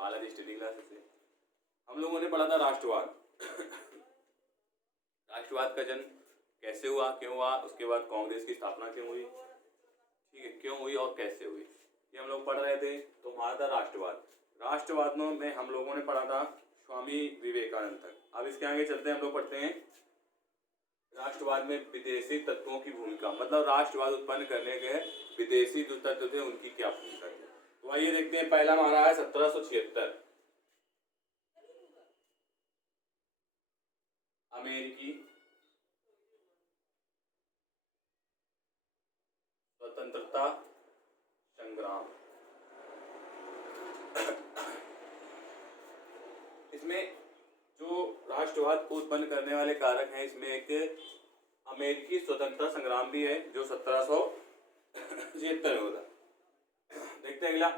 Balaji study classes से हम लोगों ने पढ़ा था राष्ट्रवाद। राष्ट्रवाद का जन्म कैसे हुआ, क्यों हुआ, उसके बाद कांग्रेस की स्थापना क्यों हुई, ठीक है, क्यों हुई और कैसे हुई, ये हम लोग पढ़ रहे थे। तो हमारा था राष्ट्रवाद। राष्ट्रवाद में हम लोगों ने पढ़ा था स्वामी विवेकानंद तक। अब इसके आगे चलते हैं, हम लोग पढ़ते हैं राष्ट्रवाद में विदेशी तत्वों की भूमिका, मतलब राष्ट्रवाद उत्पन्न करने के विदेशी जो तत्व थे उनकी क्या भूमिका थी। तो आइए देखते हैं, पहला हमारा है 1776 अमेरिकी स्वतंत्रता संग्राम। इसमें जो राष्ट्रवाद को उत्पन्न करने वाले कारक हैं, इसमें एक अमेरिकी स्वतंत्रता संग्राम भी है जो 1776 में होता। देखते हैं अगला,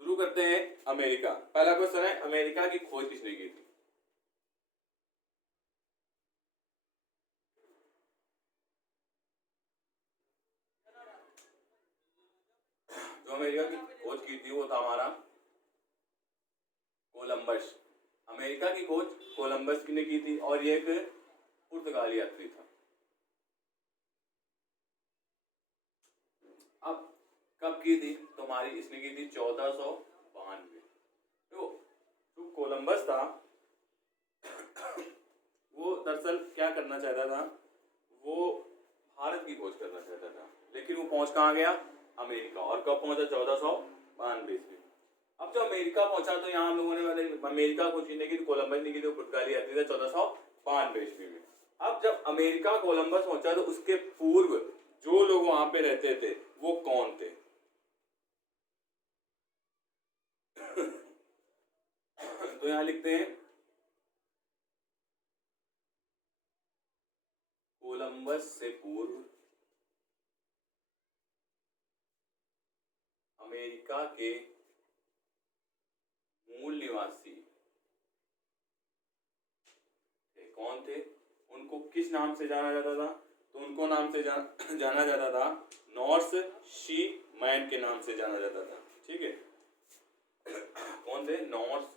शुरू करते हैं अमेरिका। पहला क्वेश्चन है, अमेरिका की खोज किसने की थी। जो अमेरिका की खोज की थी वो था हमारा कोलंबस। अमेरिका की खोज कोलंबस ने की थी और ये एक पुर्तगाली यात्री था। अब कब की थी, तो हमारी इसने की थी 1492। तो कोलंबस था वो दरअसल क्या करना चाहता था, वो भारत की खोज करना चाहता था, लेकिन वो पहुंच कहाँ गया, अमेरिका। और कब पहुंचा, 1492 में। अब जब अमेरिका पहुंचा तो यहाँ हम लोगों ने अमेरिका खोज की नहीं की, कोलंबस ने की, तो पुर्तगाली यात्री था 1492 में। अब जब अमेरिका कोलंबस पहुंचा तो उसके पूर्व जो लोग वहां पे रहते थे वो कौन थे। तो यहाँ लिखते हैं, कोलंबस से पूर्व अमेरिका के मूल निवासी कौन थे, उनको किस नाम से जाना जाता था, तो उनको नाम से जाना जाता था नॉर्थ सी मैन के नाम से जाना जाता था। ठीक है, कौन थे, नॉर्थ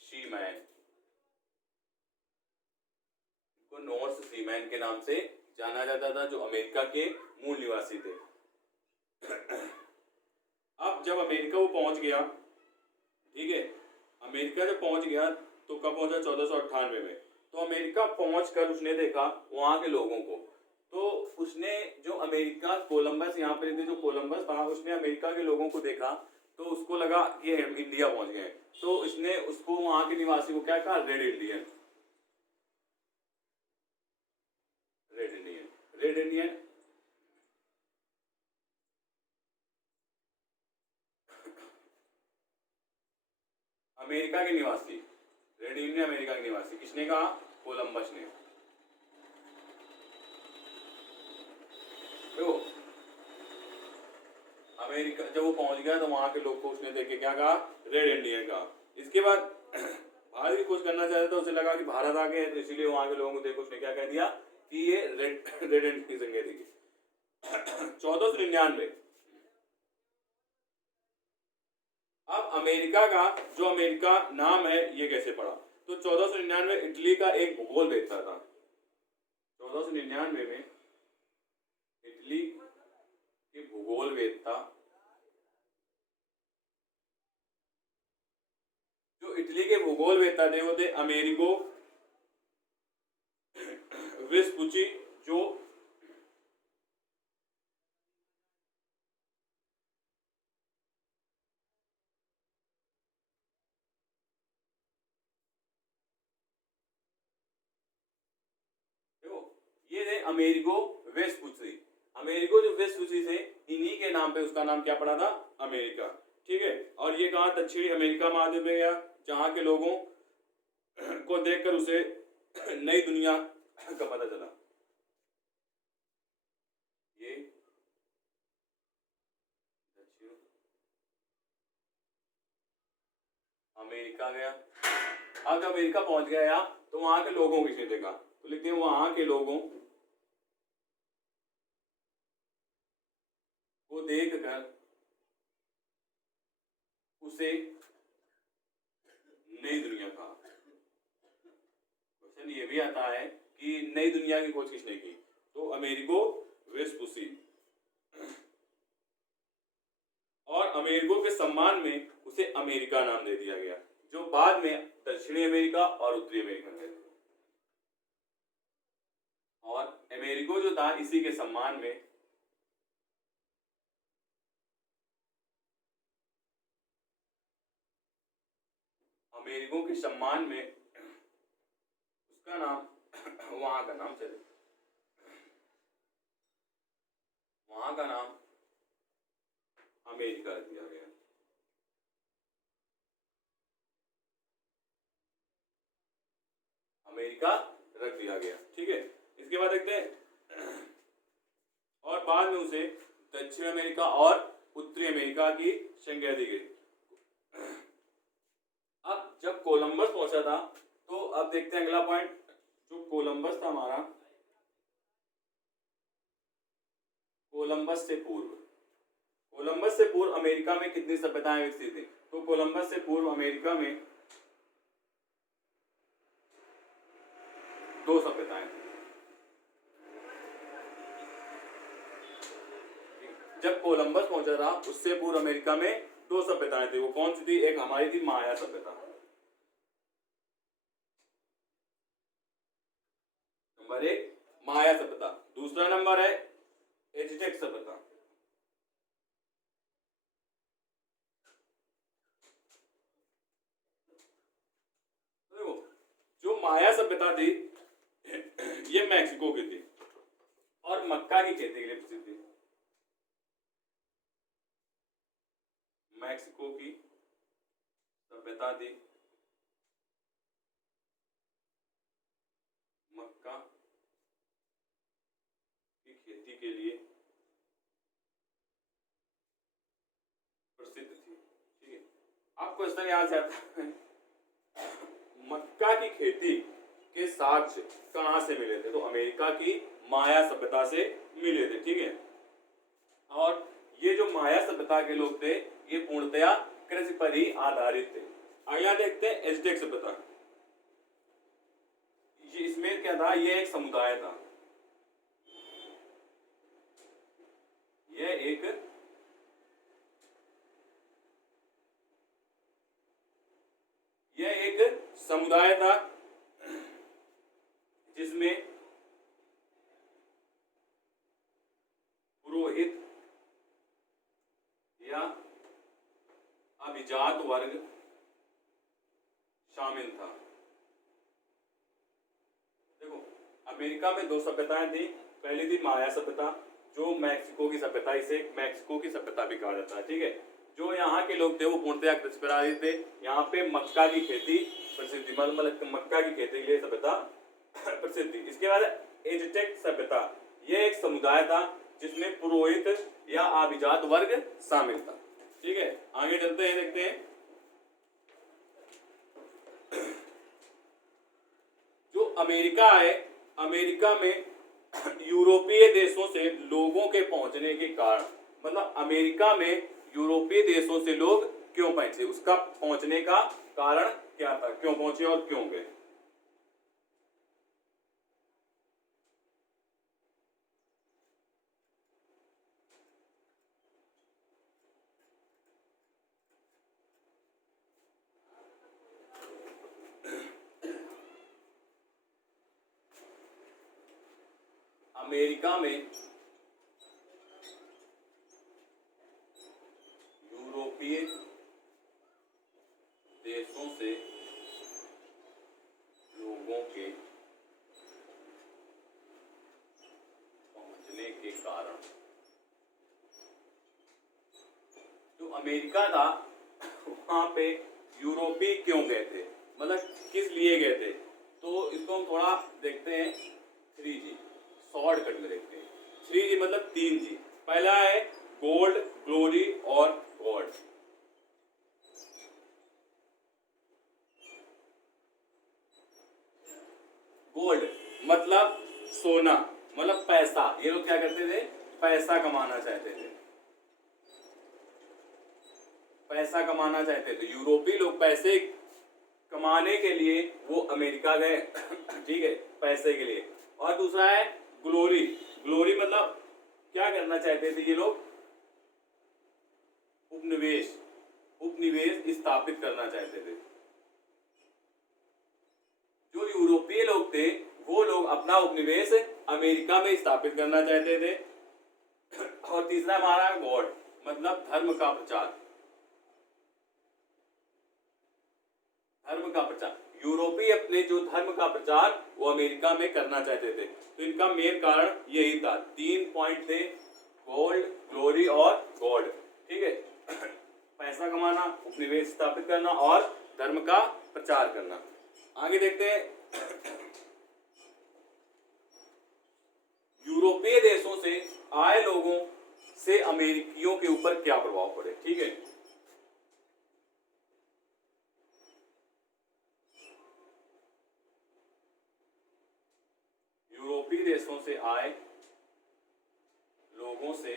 सी मैन, उनको नॉर्थ सी मैन के नाम से जाना जाता था, जो अमेरिका के मूल निवासी थे। अब जब अमेरिका वो पहुंच गया, ठीक है, अमेरिका जब पहुंच गया तो कब पहुंचा, 1498 में। तो अमेरिका पहुंचकर उसने देखा वहां के लोगों को, तो उसने जो अमेरिका कोलंबस यहाँ पे जो कोलंबस था उसने अमेरिका के लोगों को देखा तो उसको लगा कि हम इंडिया पहुंच गए, तो उसने उसको वहां के निवासी को क्या कहा, रेड इंडियन। अमेरिका के निवासी, रेड इंडियन अमेरिका के निवासी, किसने कहा, कोलंबस ने। तो अमेरिका जब वो पहुंच गया तो वहां के लोग को उसने देख के क्या कहा, रेड इंडियन कहा। इसके बाद भारत की खोज करना चाहता था, उसे लगा कि भारत आ गए, तो इसीलिए वहां के लोगों को देखो उसने क्या कह दिया कि ये रेड इंडियन कह दी। 1499 अब अमेरिका का जो अमेरिका नाम है ये कैसे पड़ा, तो 1499 इटली का एक भूगोल देखता था। 1499 में इटली के भूगोल वेदता, जो इटली के भूगोल वेदता थे वो थे अमेरिगो वेस्पुची, जो ये थे अमेरिगो वेस्पुची। अमेरिगो जो वेस्पुची थे इन्हीं के नाम पे उसका नाम क्या पड़ा था, अमेरिका। ठीक है, और ये कहा, दक्षिणी अमेरिका महाद्वीप में गया, जहां के लोगों को देखकर उसे नई दुनिया का पता चला। ये दक्षिण अमेरिका गया। अब जब अमेरिका पहुंच गया तो वहां के लोगों को किसने देखा, तो लिखते हैं वहां के लोगों को देखकर उसे नई दुनिया कहा। क्वेश्चन ये भी आता है कि नई दुनिया की खोज किसने की, तो अमेरिगो वेस्पुसी। और अमेरिगो के सम्मान में उसे अमेरिका नाम दे दिया गया, जो बाद में दक्षिणी अमेरिका और उत्तरी अमेरिका में थे। और अमेरिगो जो था, इसी के सम्मान में अमेरिगो के सम्मान में उसका नाम वहां का नाम चले, वहां का नाम अमेरिका रख दिया गया। अमेरिका रख दिया गया, ठीक है। इसके बाद देखते हैं, और बाद में उसे दक्षिण अमेरिका और उत्तरी अमेरिका की संज्ञा दी गई। अब जब कोलंबस पहुंचा था, तो अब देखते हैं अगला पॉइंट, जो कोलंबस था हमारा, कोलंबस से पूर्व अमेरिका में कितनी सभ्यताएं विकसित थी, तो कोलंबस से पूर्व अमेरिका में 2 सभ्यताएं थी। जब कोलंबस पहुंचा था, उससे पूर्व अमेरिका में 2 सभ्यताएं थी। वो कौन सी थी? एक हमारी थी माया सभ्यता, नंबर 1 माया सभ्यता। दूसरा नंबर है एज़टेक सभ्यता। देखो, जो माया सभ्यता थी ये मैक्सिको की थी और मक्का की खेती के लिए प्रसिद्ध थी। मैक्सिको की सभ्यता थी मक्का की खेती के लिए प्रसिद्ध थी, ठीक है। अब क्वेश्चन यहां से आता है, मक्का की खेती के साक्ष्य कहां से मिले थे, तो अमेरिका की माया सभ्यता से मिले थे, ठीक है। और ये जो माया सभ्यता के लोग थे, ये पूर्णतया कृषि पर ही आधारित थे। अगला देखते हैं एज़टेक सभ्यता। ये इसमें क्या था? ये एक समुदाय था, यह एक समुदाय था जिसमें पुरोहित या अभिजात वर्ग शामिल था। देखो, अमेरिका में 2 सभ्यताएं थी। पहली थी माया सभ्यता, जो मैक्सिको की सभ्यता, इसे मैक्सिको की सभ्यता भी कहा जाता है, ठीक है। जो यहाँ के लोग थे वो पूर्णतया कृषि पर आधारित थे। यहाँ पे मक्का की खेती प्रसिद्ध थी, मतलब मक्का की खेती के लिए सभ्यता प्रसिद्ध थी। इसके बाद एज़टेक सभ्यता, यह एक समुदाय था जिसमें पुरोहित या अभिजात वर्ग शामिल था, ठीक है। आगे चलते हैं, देखते हैं जो अमेरिका है, अमेरिका में यूरोपीय देशों से लोगों के पहुंचने के कारण, मतलब अमेरिका में यूरोपीय देशों से लोग क्यों पहुंचे, उसका पहुंचने का कारण क्या था, क्यों पहुंचे और क्यों गए। अमेरिका में यूरोपीय देशों से लोगों के पहुंचने के कारण, जो अमेरिका था वहां पे यूरोपीय क्यों गए थे, मतलब किस लिए गए थे, तो इसको हम थोड़ा देखते हैं 3G, शॉर्टकट में देखते हैं। 3G मतलब 3G। पहला है गोल्ड, ग्लोरी और गॉड। गोल्ड मतलब सोना, मतलब पैसा। ये लोग क्या करते थे? पैसा कमाना चाहते थे, पैसा कमाना चाहते थे। यूरोपीय लोग पैसे कमाने के लिए वो अमेरिका गए ठीक है, पैसे के लिए। और दूसरा है ग्लोरी। ग्लोरी मतलब क्या करना चाहते थे ये लोग? उपनिवेश, उपनिवेश स्थापित करना चाहते थे। जो यूरोपीय लोग थे वो लोग अपना उपनिवेश अमेरिका में स्थापित करना चाहते थे। और तीसरा हमारा गॉड मतलब धर्म का प्रचार। धर्म का प्रचार, यूरोपीय अपने जो धर्म का प्रचार वो अमेरिका में करना चाहते थे। तो इनका मेन कारण यही था, 3 पॉइंट थे, गोल्ड, ग्लोरी और गॉड। ठीक है, पैसा कमाना, उपनिवेश स्थापित करना और धर्म का प्रचार करना। आगे देखते हैं यूरोपीय देशों से आए लोगों से अमेरिकियों के ऊपर क्या प्रभाव पड़े। ठीक है, यूरोपीय देशों से आए लोगों से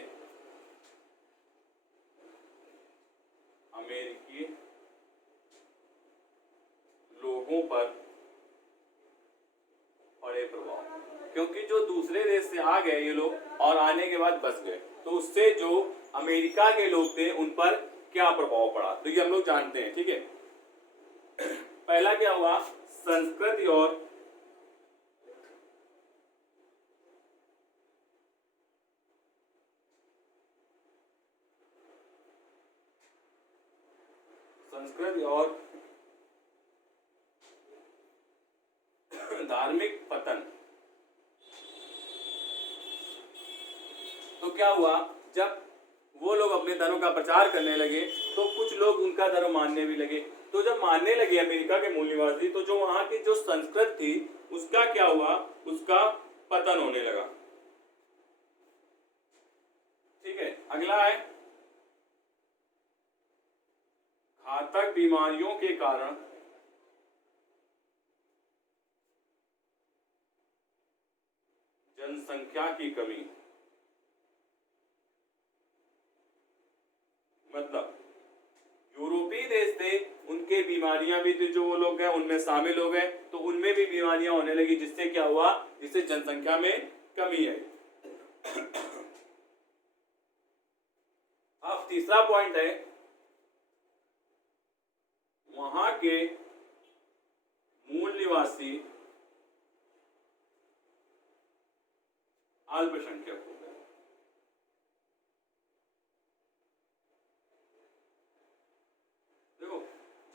अमेरिकी लोगों पर पड़े प्रभाव, क्योंकि जो दूसरे देश से आ गए ये लोग और आने के बाद बस गए, तो उससे जो अमेरिका के लोग थे उन पर क्या प्रभाव पड़ा, तो ये हम लोग जानते हैं। ठीक है, पहला क्या हुआ, संस्कृति और धार्मिक पतन। तो क्या हुआ, जब वो लोग अपने धर्म का प्रचार करने लगे तो कुछ लोग उनका धर्म मानने भी लगे। तो जब मानने लगे अमेरिका के मूल निवासी, तो जो वहां की जो संस्कृति थी उसका क्या हुआ, उसका पतन होने लगा। ठीक है, अगला है घातक बीमारियों के कारण जनसंख्या की कमी। मतलब यूरोपीय देश थे, उनके बीमारियां भी थी, जो वो लोग हैं उनमें शामिल हो गए, तो उनमें भी बीमारियां होने लगी, जिससे क्या हुआ, जिससे जनसंख्या में कमी आई। अब तीसरा पॉइंट है वहां के मूल निवासी अल्पसंख्यक हो गए। देखो,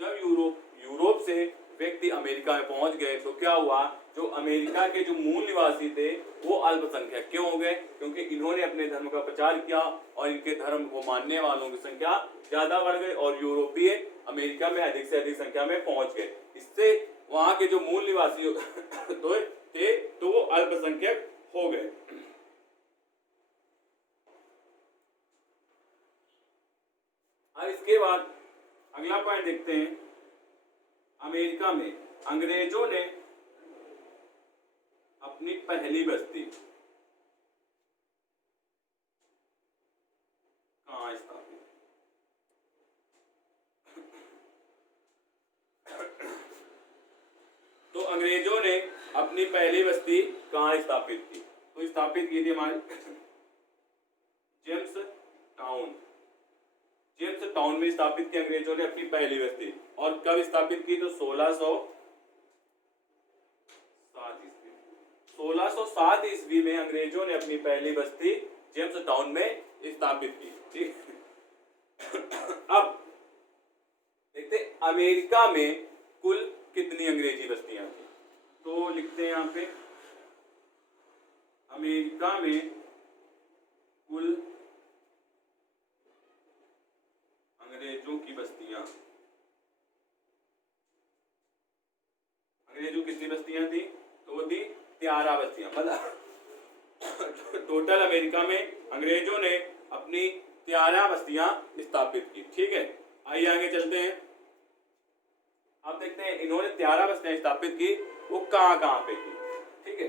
जब यूरोप से व्यक्ति अमेरिका में पहुंच गए तो क्या हुआ, जो अमेरिका के जो मूल निवासी थे वो अल्पसंख्यक क्यों हो गए, क्योंकि इन्होंने अपने धर्म का प्रचार किया और इनके धर्म को मानने वालों की संख्या ज्यादा बढ़ गई और यूरोपीय अमेरिका में अधिक से अधिक संख्या में पहुंच गए। इससे वहां के जो मूल निवासी थे तो वो अल्पसंख्यक हो गए। और इसके बाद अगला पॉइंट देखते हैं, अमेरिका में अंग्रेजों ने अपनी पहली बस्ती कहाँ स्थापित। तो अंग्रेजों ने अपनी पहली बस्ती कहाँ स्थापित की, तो स्थापित की थी हमारे जेम्स टाउन। जेम्स टाउन में स्थापित की अंग्रेजों ने अपनी पहली बस्ती। और कब स्थापित की, तो 1607 ईस्वी में अंग्रेजों ने अपनी पहली बस्ती जेम्स टाउन में स्थापित की। ठीक, अब देखते अमेरिका में कुल कितनी अंग्रेजी बस्तियां थी, तो लिखते हैं यहां पे अमेरिका में कुल अंग्रेजों की बस्तियां, अंग्रेजों कितनी बस्तियां थी, तो वो थी 13 बस्तियां। मतलब टोटल अमेरिका में अंग्रेजों ने अपनी 13 बस्तियां स्थापित की। ठीक है, आइए आगे चलते हैं। अब देखते हैं इन्होंने 13 बस्तियां स्थापित की, वो कहां कहां पे की। ठीक है,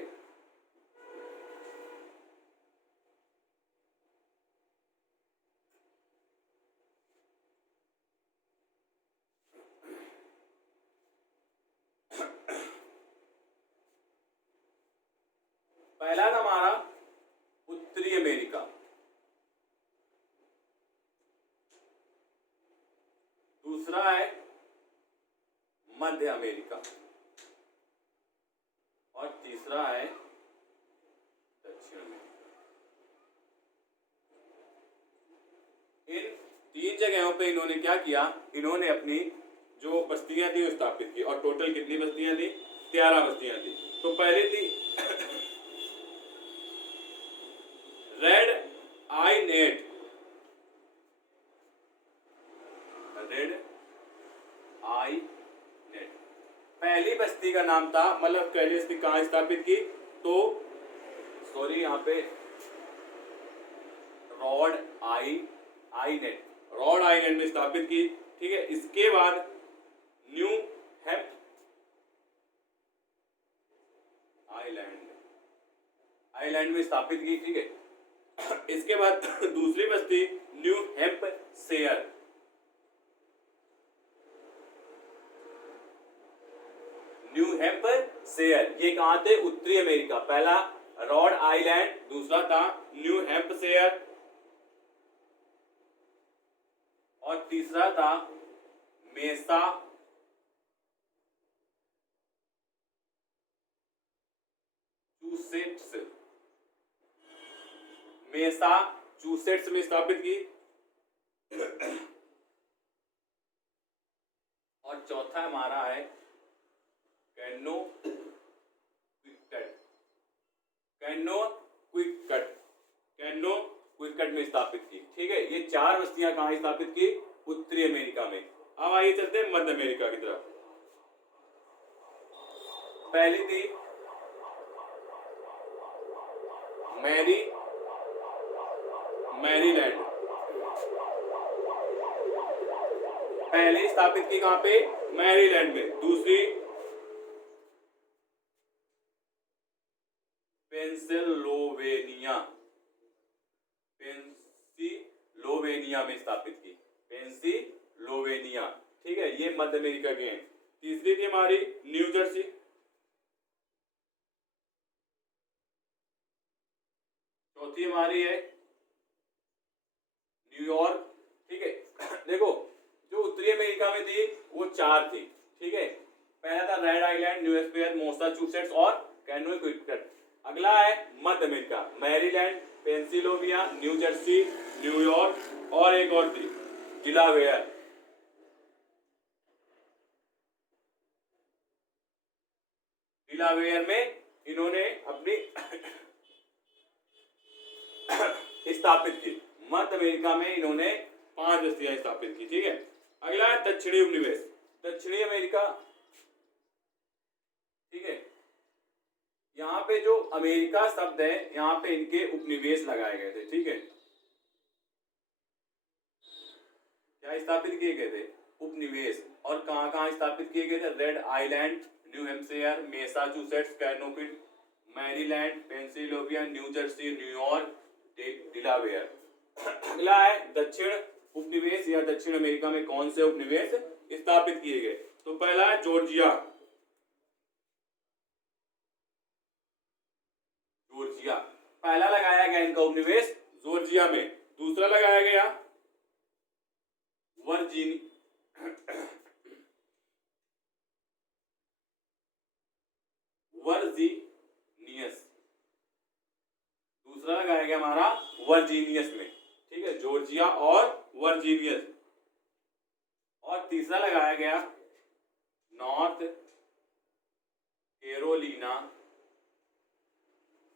पहला था हमारा उत्तरी अमेरिका, दूसरा है मध्य अमेरिका और तीसरा है दक्षिण अमेरिका। इन 3 जगहों पे इन्होंने क्या किया, इन्होंने अपनी जो बस्तियां थी वो स्थापित की और टोटल कितनी बस्तियां थी, 13 बस्तियां थी। तो पहली थी रेड आई नेट, रेड आई नेट पहली बस्ती का नाम था, मतलब पहली बस्ती कहाँ स्थापित की, तो सॉरी यहाँ पे रॉड आई नेट, रॉड आइलैंड में स्थापित की। ठीक है, इसके बाद न्यू हैम्प आइलैंड में स्थापित की। ठीक है, इसके बाद दूसरी बस्ती new hemp share, new hemp share, ये कहाँ थे, उत्तरी अमेरिका। पहला रॉड आइलैंड, दूसरा था न्यू हैम्प शेयर और तीसरा था मेसा मैसाचुसेट्स में स्थापित की। और चौथा हमारा है कैनो क्विकट में स्थापित की। ठीक है, ये 4 बस्तियां कहां स्थापित की, उत्तरी अमेरिका में। अब आइए चलते हैं मध्य अमेरिका की तरफ। पहली थी मैरीलैंड, पहले स्थापित की कहां पे, मैरीलैंड में। दूसरी पेंसिल्वेनिया में स्थापित की, पेंसिल्वेनिया। ठीक है, ये मध्य अमेरिका के हैं। तीसरी थी हमारी न्यू जर्सी, चौथी हमारी है न्यूयॉर्क। ठीक है, देखो जो उत्तरी अमेरिका में थी वो 4 थी। ठीक है, पहला था Rhode Island, New Hampshire, Massachusetts और कैनो-क्विकट। अगला है मध्य America, Maryland, Pennsylvania, New Jersey, न्यूयॉर्क और एक और थी डिलावेयर। डिलावेयर में इन्होंने अपनी स्थापित की। मध्य अमेरिका में इन्होंने 5 बस्तियां स्थापित की। ठीक है, अगला है दक्षिणी उपनिवेश, दक्षिणी अमेरिका। ठीक है, यहाँ पे जो अमेरिका शब्द है यहाँ पे इनके उपनिवेश लगाए गए थे। ठीक है, क्या स्थापित किए गए थे, उपनिवेश। और कहाँ कहाँ स्थापित किए गए थे, Rhode Island, New Hampshire, Massachusetts, Connecticut, Maryland, Pennsylvania, New Jersey, New York, Delaware. अगला है दक्षिण उपनिवेश या दक्षिण अमेरिका में कौन से उपनिवेश स्थापित किए गए। तो पहला है जॉर्जिया, पहला लगाया गया इनका उपनिवेश जॉर्जिया में। दूसरा लगाया गया वर्जीनियस, दूसरा लगाया गया हमारा वर्जीनियस में। ठीक है, जॉर्जिया और वर्जीनियस। और तीसरा लगाया गया नॉर्थ कैरोलिना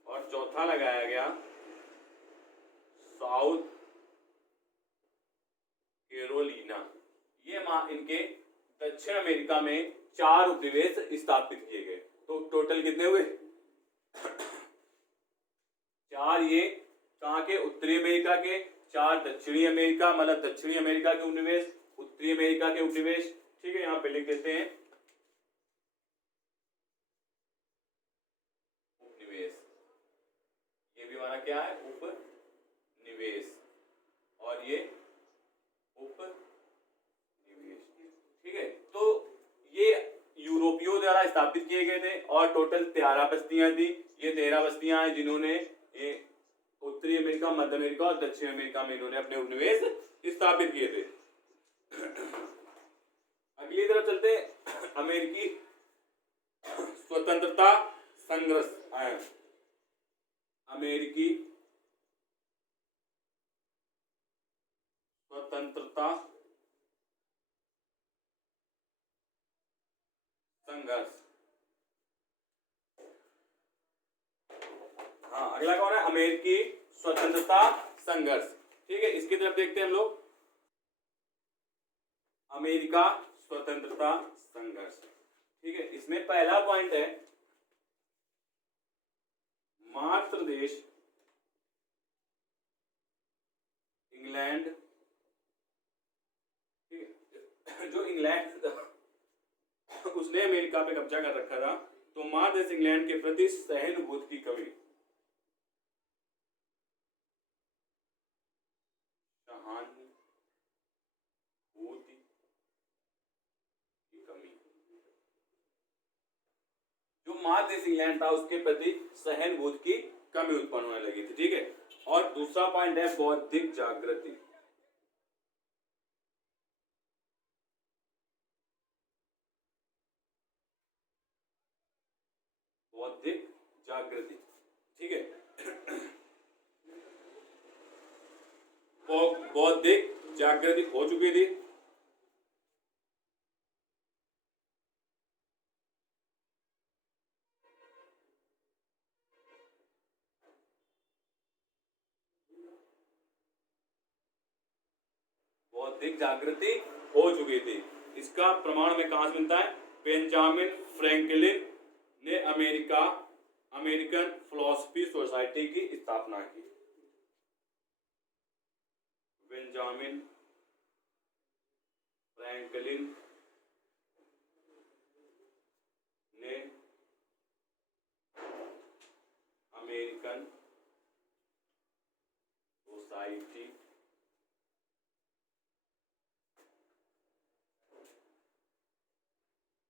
और चौथा लगाया गया साउथ कैरोलिना। ये इनके दक्षिण अमेरिका में 4 उपनिवेश स्थापित किए गए। तो टोटल कितने हुए 4, ये कहाँ के, उत्तरी अमेरिका के। 4 दक्षिणी अमेरिका, मतलब दक्षिणी अमेरिका के उपनिवेश, उत्तरी अमेरिका के उपनिवेश। ठीक है, यहाँ पे लिख देते हैं उपनिवेश। ये भी हमारा क्या है, उपनिवेश, और ये उपनिवेश। ठीक है, तो ये यूरोपियों द्वारा स्थापित किए गए थे और टोटल 13 बस्तियां थी। ये ये 13 बस्तियां हैं जिन्होंने उत्तरी अमेरिका, मध्य अमेरिका और दक्षिण अमेरिका में इन्होंने अपने उपनिवेश स्थापित किए थे। अगली तरफ चलते हैं, अमेरिकी स्वतंत्रता संघर्ष। अमेरिकी स्वतंत्रता संघर्ष। हाँ, अगला कौन है? अमेरिकी स्वतंत्रता संघर्ष। ठीक है, इसकी तरफ देखते हैं हम लोग। अमेरिका स्वतंत्रता संघर्ष। ठीक है, इसमें पहला पॉइंट है, मातृ देश इंग्लैंड। ठीक है, जो इंग्लैंड उसने अमेरिका पे कब्जा कर रखा था, तो मातृ देश इंग्लैंड के प्रति सहानुभूति की कमी, सहानुभूति की कमी, जो मातृ देश इंग्लैंड था उसके प्रति सहानुभूति की कमी उत्पन्न होने लगी थी। ठीक है, और दूसरा पॉइंट है बौद्धिक जागृति। बौद्धिक जागृति। ठीक है, बौद्धिक जागृति हो चुकी थी। बौद्धिक जागृति हो चुकी थी। इसका प्रमाण में कहां से मिलता है? बेंजामिन फ्रैंकलिन ने अमेरिकन फिलॉसफी सोसाइटी की स्थापना की। बेंजामिन फ्रैंकलिन ने अमेरिकन सोसाइटी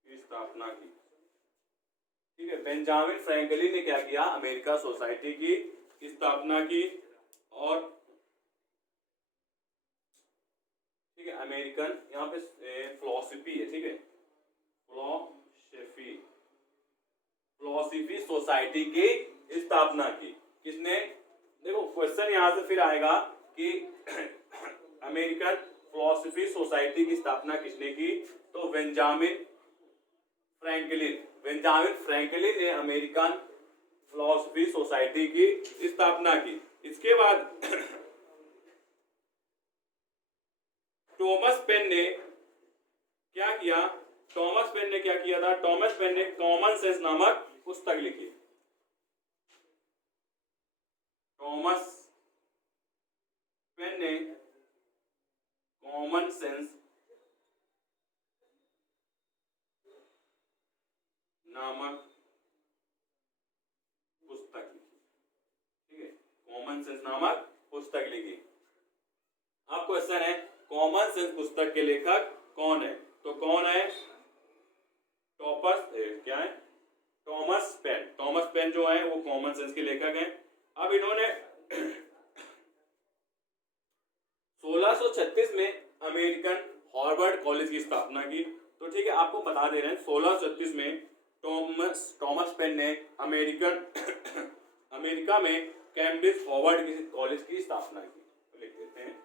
की स्थापना की। ठीक है, बेंजामिन फ्रैंकलिन ने क्या किया? अमेरिका सोसाइटी की स्थापना की। और ठीक है, अमेरिकन यहाँ पे फिलॉसफी है। ठीक है, फिलॉसफी सोसाइटी की स्थापना की। किसने? देखो क्वेश्चन यहां से फिर आएगा कि अमेरिकन फिलॉसफी सोसाइटी की स्थापना किसने की? तो बेंजामिन फ्रैंकलिन ने अमेरिकन फिलॉसफी सोसाइटी की स्थापना की। इसके बाद टॉमस पेन ने क्या किया? टॉमस पेन ने क्या किया था? टॉमस पेन ने कॉमन सेंस नामक पुस्तक लिखी। टॉमस पेन ने कॉमन सेंस नामक पुस्तक लिखी। ठीक है, कॉमन सेंस नामक पुस्तक लिखी। अब क्वेश्चन है, कॉमन सेंस पुस्तक के लेखक कौन है? तो कौन है? Thomas pen. टॉमस पेन जो है वो कॉमन सेंस के लेखक हैं। अब इन्होंने 1636 में अमेरिकन हार्वर्ड कॉलेज की स्थापना की। तो ठीक है, आपको बता दे रहे हैं 1636 में टॉमस पेन ने अमेरिका में कैम्ब्रिज हार्वर्ड कॉलेज की स्थापना की। तो लिख देते हैं,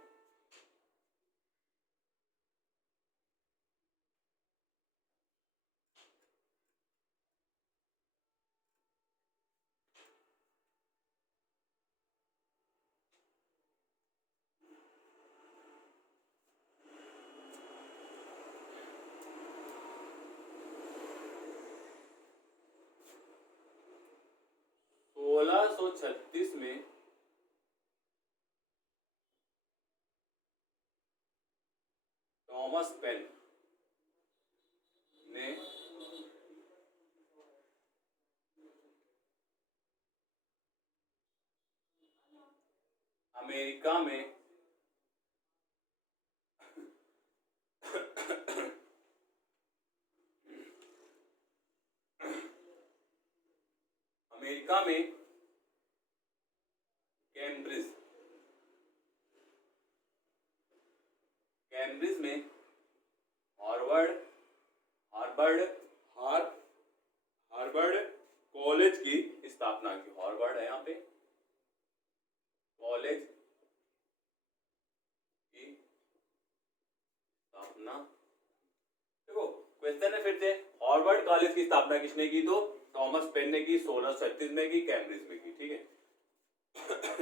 छत्तीस में टॉमस पेन ने अमेरिका में अमेरिका में कैम्ब्रिज में हार्वर्ड कॉलेज की स्थापना की। हार्वर्ड है यहाँ पे, कॉलेज की स्थापना। देखो क्वेश्चन है फिर से, हार्वर्ड कॉलेज की स्थापना किसने की? तो थॉमस पेन ने की, 1636 में की, कैम्ब्रिज में की। ठीक है,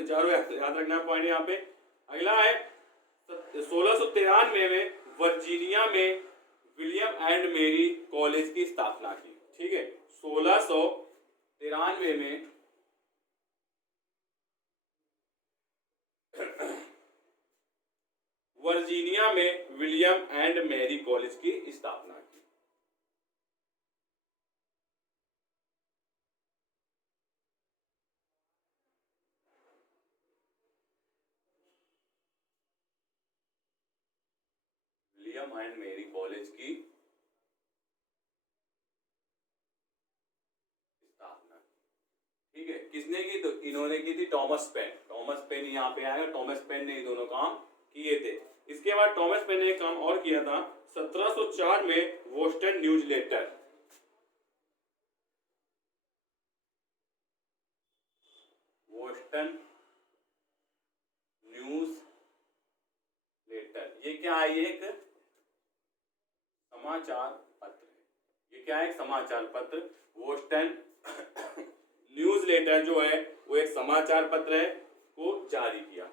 चारों याद रखना पॉइंट यहाँ पे। अगला है 1693 में वर्जीनिया में विलियम एंड मेरी कॉलेज की स्थापना की। ठीक है, 1693 में वर्जीनिया में विलियम एंड मेरी कॉलेज की स्थापना की। विलियम एंड मेरी कॉलेज की स्थापना। ठीक है, किसने की? तो इन्होंने की थी थॉमस पेन यहाँ पे आएगा। थॉमस पेन ने ये दोनों काम किए थे। इसके बाद थॉमस पेन ने एक काम और किया था 1704 में, Boston news letter. Boston news letter, ये क्या है? ये एक समाचार पत्र है। ये क्या है? एक समाचार पत्र। बोस्टन न्यूज लेटर जो है वो एक समाचार पत्र है, को जारी किया।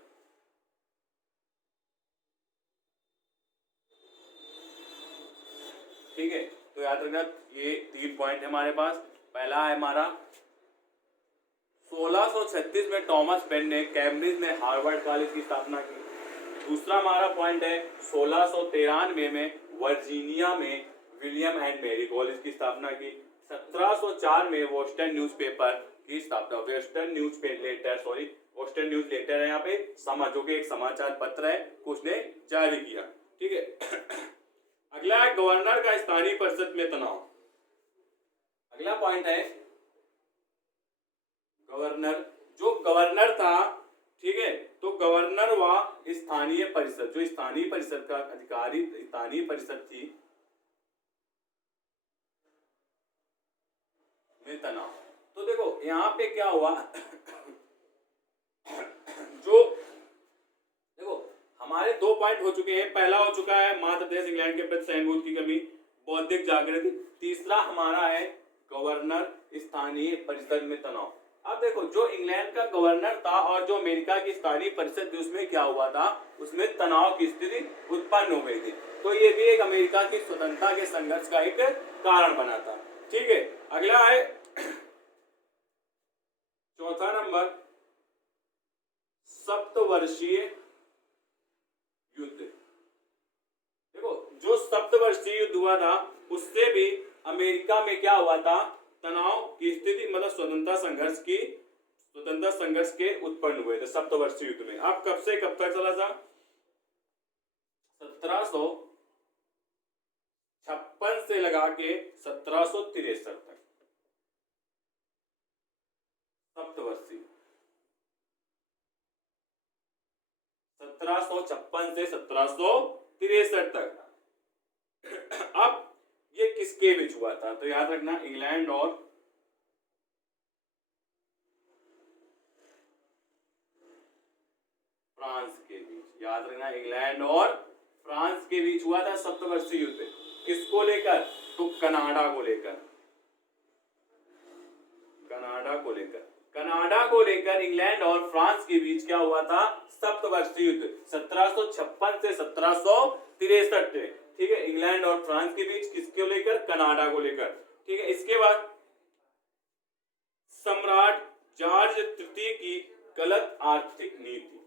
ठीक है, तो याद रखना ये 3 पॉइंट है हमारे पास। पहला है हमारा 1636 में थॉमस पेन ने कैम्ब्रिज में हार्वर्ड कॉलेज की स्थापना की। दूसरा हमारा पॉइंट है 1693 में वर्जीनिया में विलियम एंड मेरी कॉलेज की स्थापना की। 1704 में बोस्टन न्यूज़पेपर की स्थापना, बोस्टन न्यूज लेटर है यहाँ पे, जो कि एक समाचार पत्र है, उसने जारी किया। ठीक है, अगला है गवर्नर का स्थानीय परिषद में तनाव। अगला पॉइंट है गवर्नर, जो गवर्नर था, ठीक है, तो गवर्नर व स्थानीय परिषद, जो स्थानीय परिषद का अधिकारी, स्थानीय परिषद थी में तनाव। तो देखो यहाँ पे क्या हुआ जो देखो हमारे 2 पॉइंट हो चुके हैं। पहला हो चुका है मात्र देश इंग्लैंड के प्रति सहानुभूति की कमी, बौद्धिक जागृति। तीसरा हमारा है गवर्नर स्थानीय परिषद में तनाव। अब देखो जो इंग्लैंड का गवर्नर था और जो अमेरिका की स्थानीय परिषद थी, उसमें क्या हुआ था? उसमें तनाव की स्थिति उत्पन्न हो गई थी। तो ये भी एक अमेरिका की स्वतंत्रता के संघर्ष का एक कारण बना था। ठीक है, अगला है चौथा नंबर, सप्तवर्षीय युद्ध। देखो जो सप्तवर्षीय युद्ध हुआ था, उससे भी अमेरिका में क्या हुआ था? तनाव की स्थिति, मतलब स्वतंत्रता संघर्ष के उत्पन्न हुए थे सप्तवर्षीय युद्ध में। अब कब से कब तक चला था? 1756 से लगा के 1763 तक सप्तवर्षीय। 1756 से 1763 तक। अब ये किसके बीच हुआ था? तो याद रखना इंग्लैंड और फ्रांस के बीच। याद रखना इंग्लैंड और फ्रांस के बीच हुआ था सप्तवर्षीय युद्ध। किसको लेकर? तो कनाडा को लेकर। कनाडा को लेकर इंग्लैंड और फ्रांस के बीच क्या हुआ था? सप्तवर्षीय युद्ध 1756 से 1763। ठीक है, इंग्लैंड और फ्रांस के बीच किसको लेकर? कनाडा को लेकर। ठीक है, इसके बाद सम्राट जॉर्ज तृतीय की गलत आर्थिक नीति।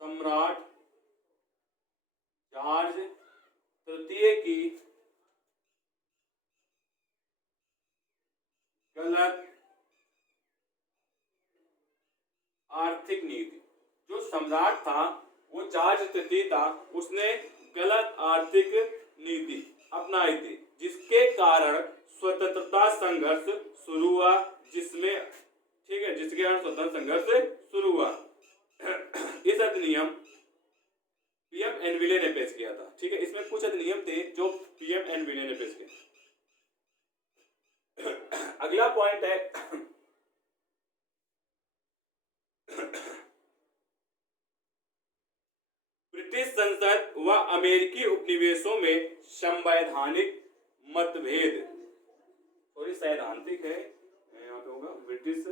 सम्राट जॉर्ज तृतीय की गलत आर्थिक नीति। जो सम्राट था वो जॉर्ज तृतीय था, उसने गलत आर्थिक नीति अपनाई थी, जिसके कारण स्वतंत्रता संघर्ष शुरू हुआ, जिसमें, ठीक है, जिसके कारण स्वतंत्रता संघर्ष शुरू हुआ। इस अधिनियम पीएम एनविले ने पेश किया था। ठीक है, इसमें कुछ अधिनियम थे जो पीएम एनविले ने पेश किए। अगला पॉइंट है ब्रिटिश संसद व अमेरिकी उपनिवेशों में संवैधानिक मतभेद, थोड़ी सैद्धांतिक है यहाँ पे, होगा ब्रिटिश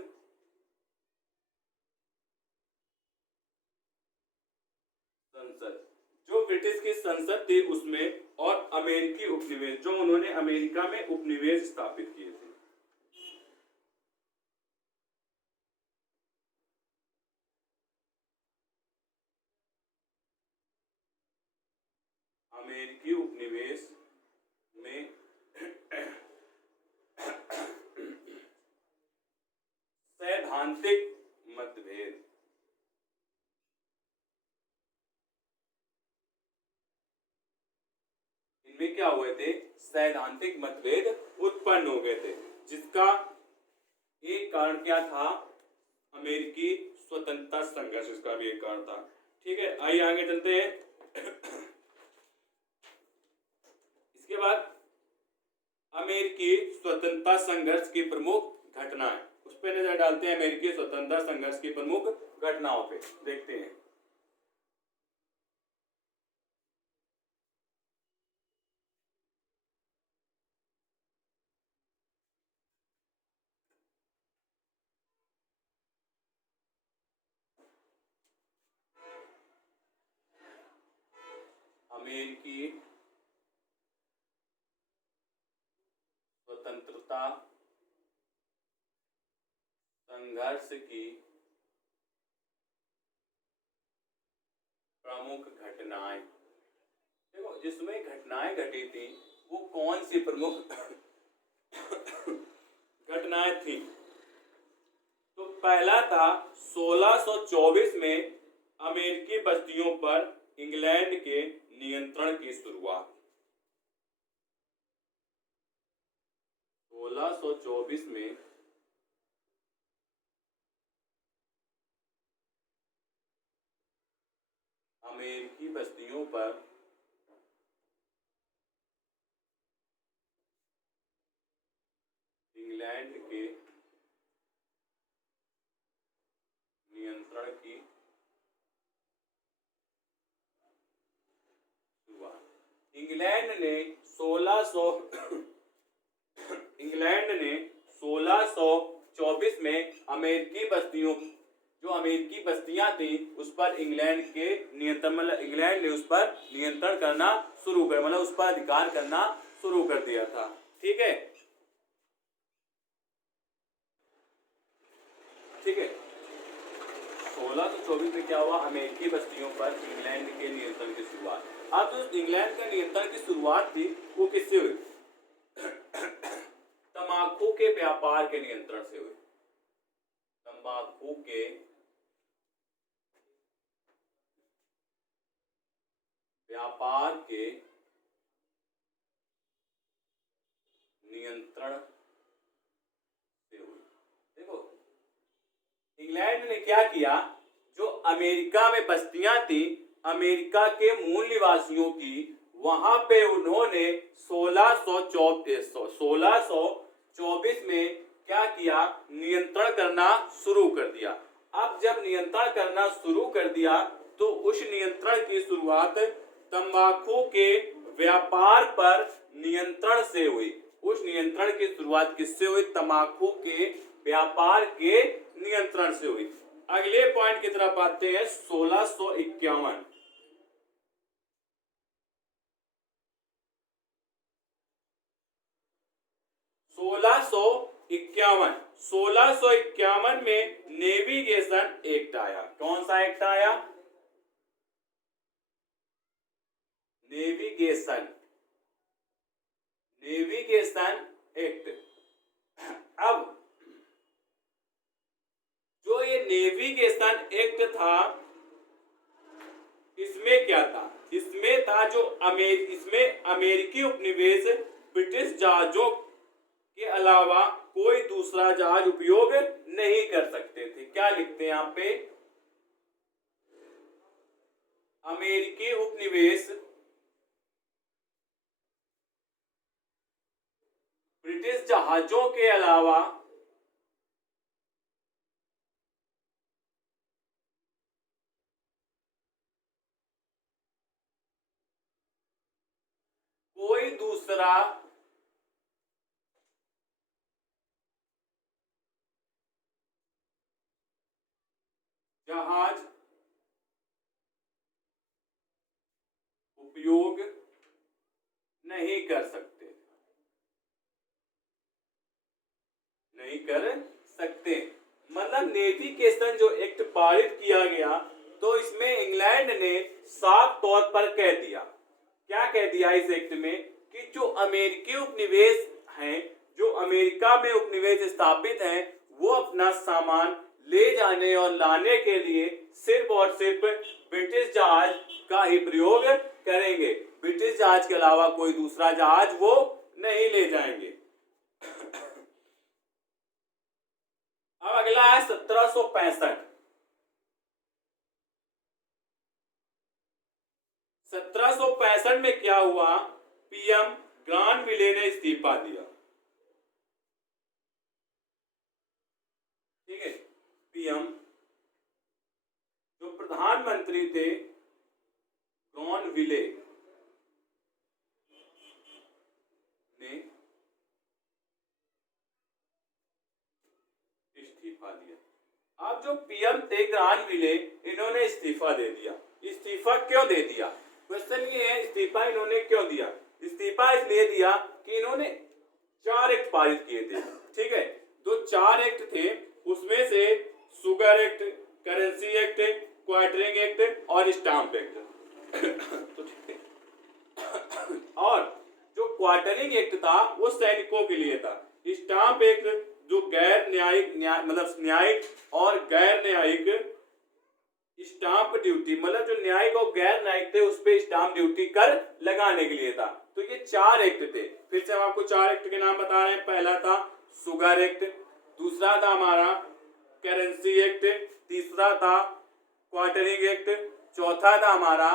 संसद, जो ब्रिटिश की संसद थी उसमें, और अमेरिकी उपनिवेश, जो उन्होंने अमेरिका में उपनिवेश स्थापित किए थे। अमेरिकी उपनिवेश में सैद्धांतिक मतभेद, इनमें क्या हुए थे, सैद्धांतिक मतभेद उत्पन्न हो गए थे, जिसका एक कारण क्या था, अमेरिकी स्वतंत्रता संघर्ष, इसका भी एक कारण था। ठीक है, आइए आगे चलते हैं। इसके बाद अमेरिकी स्वतंत्रता संघर्ष की प्रमुख घटनाएं, उस पर नजर डालते हैं। अमेरिकी स्वतंत्रता संघर्ष की प्रमुख घटनाओं पे देखते हैं। अमेरिकी स्वतंत्रता संघर्ष की प्रमुख घटनाएं, देखो जिसमें घटनाएं घटी थी वो कौन सी प्रमुख घटनाएं थी। तो पहला था 1624 में अमेरिकी बस्तियों पर इंग्लैंड के नियंत्रण की शुरुआत। 1624 में अमेरिकी बस्तियों पर इंग्लैंड के नियंत्रण की शुरुआत। इंग्लैंड ने 1624 में अमेरिकी बस्तियों, जो अमेरिकी बस्तियां थी उस पर इंग्लैंड के नियंत्रण, मतलब इंग्लैंड ने उस पर नियंत्रण करना शुरू कर, मतलब उस पर अधिकार करना शुरू कर दिया था। ठीक है, ठीक है, 1624 में क्या हुआ, अमेरिकी बस्तियों पर इंग्लैंड के नियंत्रण की शुरुआत। अब जो इंग्लैंड के नियंत्रण की शुरुआत थी वो किससे हुई, तंबाकू के व्यापार के नियंत्रण से हुई। तंबाकू के व्यापार के नियंत्रण से हुई। देखो इंग्लैंड ने क्या किया, जो अमेरिका में बस्तियां थी अमेरिका के मूल निवासियों की, वहां पे उन्होंने 1624 में क्या किया, नियंत्रण करना शुरू कर दिया। अब जब नियंत्रण करना शुरू कर दिया तो उस नियंत्रण की शुरुआत तंबाकू के व्यापार पर नियंत्रण से हुई। उस नियंत्रण की शुरुआत किससे हुई, तंबाकू के व्यापार के नियंत्रण से हुई। अगले पॉइंट की तरफ आते हैं, 1651। 1651 में नेविगेशन एक्ट आया। कौन सा एक्ट आया, नेविगेशन एक्ट। अब जो ये नेविगेशन एक्ट था, इसमें क्या था, इसमें था जो इसमें अमेरिकी उपनिवेश ब्रिटिश जहाजों के अलावा कोई दूसरा जहाज उपयोग नहीं कर सकते थे। क्या लिखते हैं यहां पे? अमेरिकी उपनिवेश ब्रिटिश जहाजों के अलावा कोई दूसरा जहाज उपयोग नहीं कर सकते, नहीं कर सकते। मतलब नेविगेशन जो एक्ट पारित किया गया, तो इसमें इंग्लैंड ने साफ तौर पर कह दिया, क्या कह दिया इस एक्ट में, कि जो अमेरिकी उपनिवेश हैं, जो अमेरिका में उपनिवेश स्थापित हैं, वो अपना सामान ले जाने और लाने के लिए सिर्फ और सिर्फ ब्रिटिश जहाज का ही प्रयोग करेंगे। ब्रिटिश जहाज के अलावा कोई दूसरा जहाज वो नहीं ले जाएंगे। अब अगला है 1765। 1765 में क्या हुआ? पीएम ग्रानविले ने इस्तीफा दिया। ठीक है, पीएम जो प्रधानमंत्री थे ग्रानविले ने इस्तीफा दिया। अब जो पीएम थे ग्रानविले, इन्होंने इस्तीफा दे दिया। इस्तीफा क्यों दे दिया? क्वेश्चन ये है, इस्तीफा इन्होंने क्यों दिया? इस्तीफा इसलिए दिया कि इन्होंने 4 एक्ट पारित किए थे। ठीक है, जो 4 एक्ट थे उसमें से sugar act, currency act, quartering act और स्टाम्प एक्ट। तो ठीक है, और जो क्वार्टरिंग एक्ट था वो सैनिकों के लिए था। स्टाम्प एक्ट जो गैर न्यायिक मतलब न्यायिक और गैर न्यायिक स्टाम्प ड्यूटी, मतलब जो न्यायिक और गैर न्यायिक थे उस पे स्टाम्प ड्यूटी कर लगाने के लिए था। तो ये 4 एक्ट थे। फिर से हम आपको 4 एक्ट के नाम बता रहे हैं। पहला था शुगर एक्ट, दूसरा था हमारा करेंसी एक्ट, तीसरा था क्वार्टरिंग एक्ट, चौथा था हमारा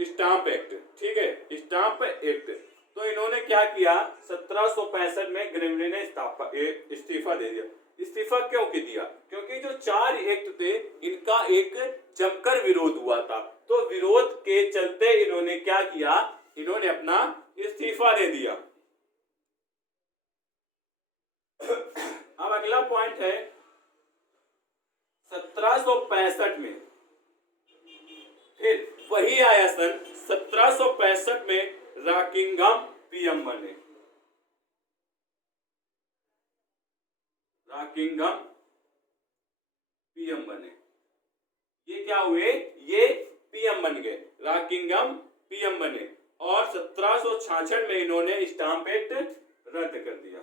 स्टाम्प एक्ट। ठीक है, स्टाम्प एक्ट। तो इन्होंने क्या किया? 1765 में ग्रेनविले ने इस्तीफा दे दिया। इस्तीफा क्यों दिया? क्योंकि जो 4 एक्ट थे इनका एक जमकर विरोध हुआ था। तो विरोध के चलते इन्होंने क्या किया? इन्होंने अपना इस्तीफा दे दिया। अब अगला पॉइंट है 1765 में, फिर वही आया सन 1765 में रॉकिंघम पीएम बने। रॉकिंघम पीएम बने। ये क्या हुए? ये पीएम बन गए, रॉकिंघम पीएम बने। और 1766 में इन्होंने स्टाम्प एक्ट रद्द कर दिया।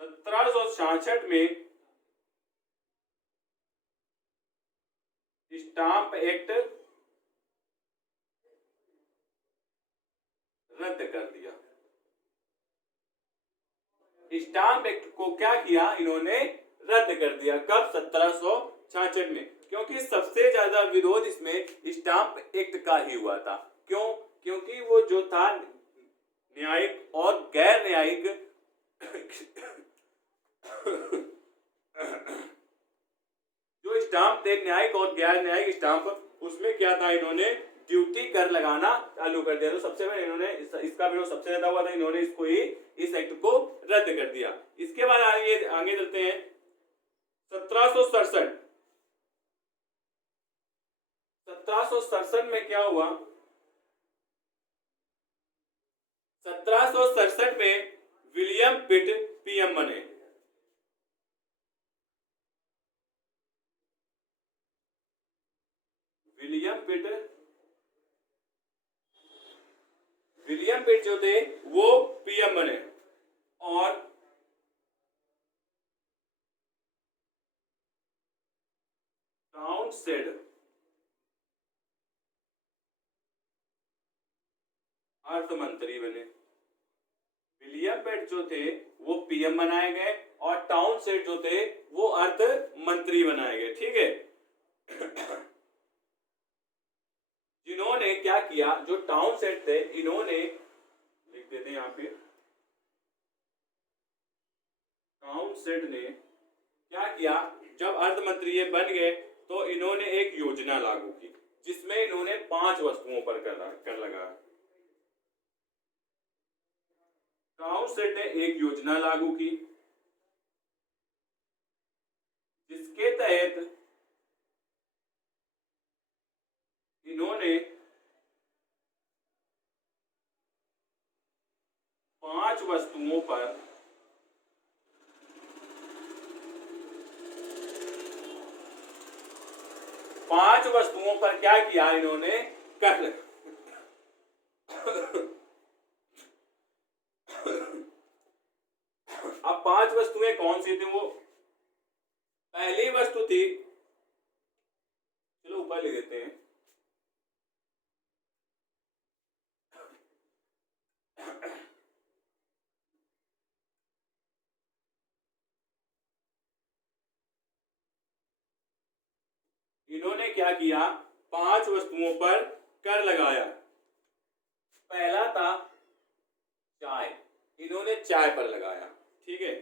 1766 में स्टाम्प एक्ट रद्द कर दिया। स्टाम्प एक्ट को क्या किया इन्होंने? रद्द कर दिया। कब? 1766 में। क्योंकि सबसे ज्यादा विरोध इसमें स्टाम्प एक्ट का ही हुआ था। क्यों? क्योंकि वो जो था न्यायिक और गैर न्यायिक जो स्टाम्प थे, न्यायिक और गैर न्यायिक स्टाम्प, उसमें क्या था? इन्होंने ड्यूटी कर लगाना चालू कर दिया। तो सबसे पहले इन्होंने इसका विरोध सबसे ज्यादा हुआ था, इन्होंने इसको ही इस एक्ट को रद्द कर दिया। इसके बाद आगे चलते हैं 1767। 1767 में क्या हुआ? 1767 में विलियम पिट पीएम बने। विलियम पिट जो थे वो पीएम बने। और अर्थ मंत्री बने। विलियम पेट जो थे वो पीएम बनाए गए और टाउनसेट जो थे वो अर्थ मंत्री बनाए गए। ठीक है। जिन्होंने क्या किया, जो टाउनसेट थे इन्होंने, लिख देते हैं यहाँ पे, टाउनसेट ने क्या किया, जब अर्थ मंत्री ये बन गए तो इन्होंने एक योजना लागू की जिसमें इन्होंने 5 वस्तुओं पर कर लगाया। टाउनसेट ने एक योजना लागू की जिसके तहत इन्होंने 5 वस्तुओं पर क्या किया, इन्होंने कर अब 5 वस्तुएं कौन सी थी? वो पहली वस्तु थी, चलो ऊपर ले देते हैं, इन्होंने क्या किया, 5 वस्तुओं पर कर लगाया। पहला था चाय, इन्होंने चाय पर लगाया। ठीक है।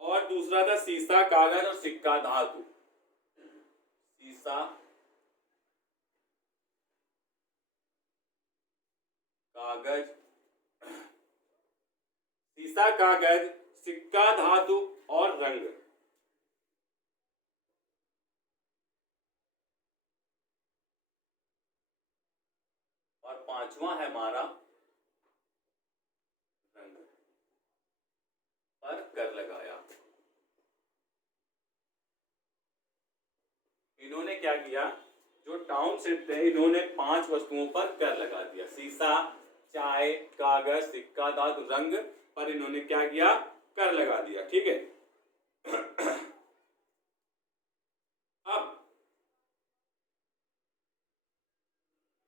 और दूसरा था सीसा, कागज और सिक्का धातु। सीसा, कागज, सीसा, कागज, सिक्का धातु और रंग। और पांचवा है हमारा रंग पर कर लगाया। इन्होंने क्या किया, जो टाउनशिप थे इन्होंने 5 वस्तुओं पर कर लगा दिया। सीसा, चाय, कागज, सिक्का, धातु, रंग पर इन्होंने क्या किया, कर लगा दिया। ठीक है। अब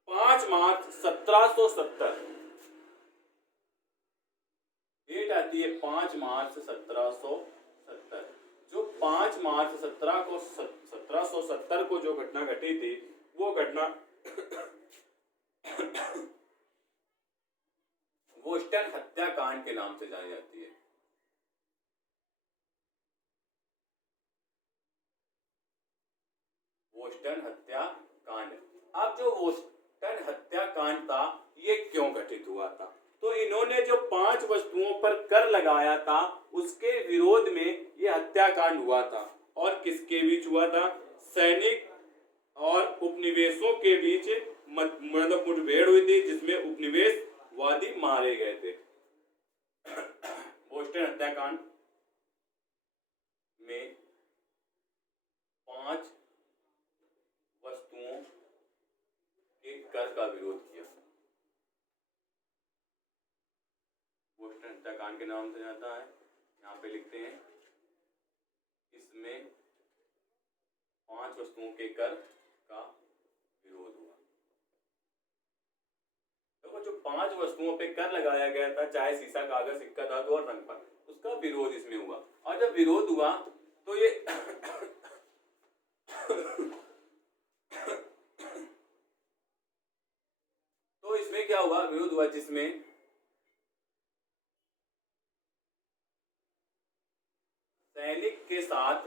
5 मार्च 1770 डेट आती है, 5 मार्च 1770। जो 5 मार्च 1770 को जो घटना घटी थी वो घटना बोस्टन हत्याकांड के नाम से जानी जाती है। बोस्टन हत्याकांड। अब जो बोस्टन हत्याकांड था ये क्यों घटित हुआ था? तो इन्होंने जो 5 वस्तुओं पर कर लगाया था उसके विरोध में ये हत्याकांड हुआ था। और किसके बीच हुआ था? सैनिक और उपनिवेशों के बीच मतलब मुठभेड़ हुई थी जिसमें उपनिवेशवादी मारे गए थे। बोस्टन हत्याकांड में 5 वस्तुओं के कर का विरोध किया। बोस्टन हत्याकांड के नाम से जाता है, यहाँ पे लिखते हैं, इसमें 5 वस्तुओं के कर का विरोध हुआ। तो जो 5 वस्तुओं पे कर लगाया गया था, चाहे सीसा, कागज, सिक्का, धातु और रंग पर, उसका विरोध इसमें हुआ। और जब विरोध हुआ तो ये तो इसमें क्या हुआ, विरोध हुआ जिसमें सैनिक के साथ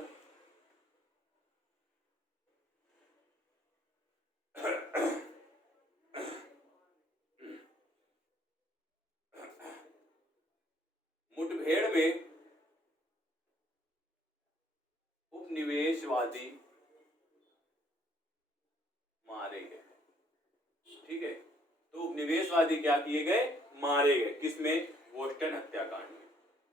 मुठभेड़ में उपनिवेशवादी मारे गए। ठीक है। तो उपनिवेशवादी क्या किए गए? मारे गए। किसमें? बोस्टन हत्याकांड में।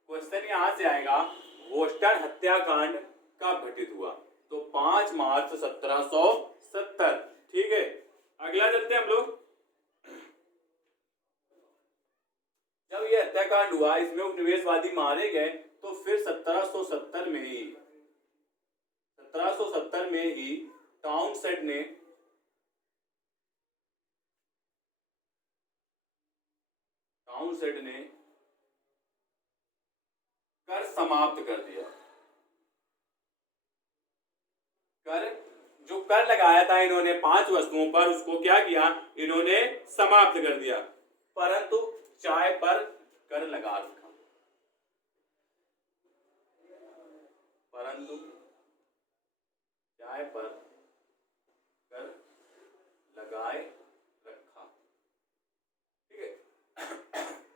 क्वेश्चन यहां से आएगा, बोस्टन हत्याकांड कब घटित हुआ? तो 5 मार्च 1770। ठीक है। अगला चलते हैं हम लोग। जब यह हत्याकांड हुआ, इसमें उपनिवेशवादी मारे गए, तो फिर 1770 में ही टाउनसेट ने टाउनसेंड ने कर समाप्त कर दिया। कर जो कर लगाया था इन्होंने 5 वस्तुओं पर, उसको क्या किया, इन्होंने समाप्त कर दिया, परंतु चाय पर कर लगा रखा। परंतु चाय पर कर लगाए रखा। ठीक है।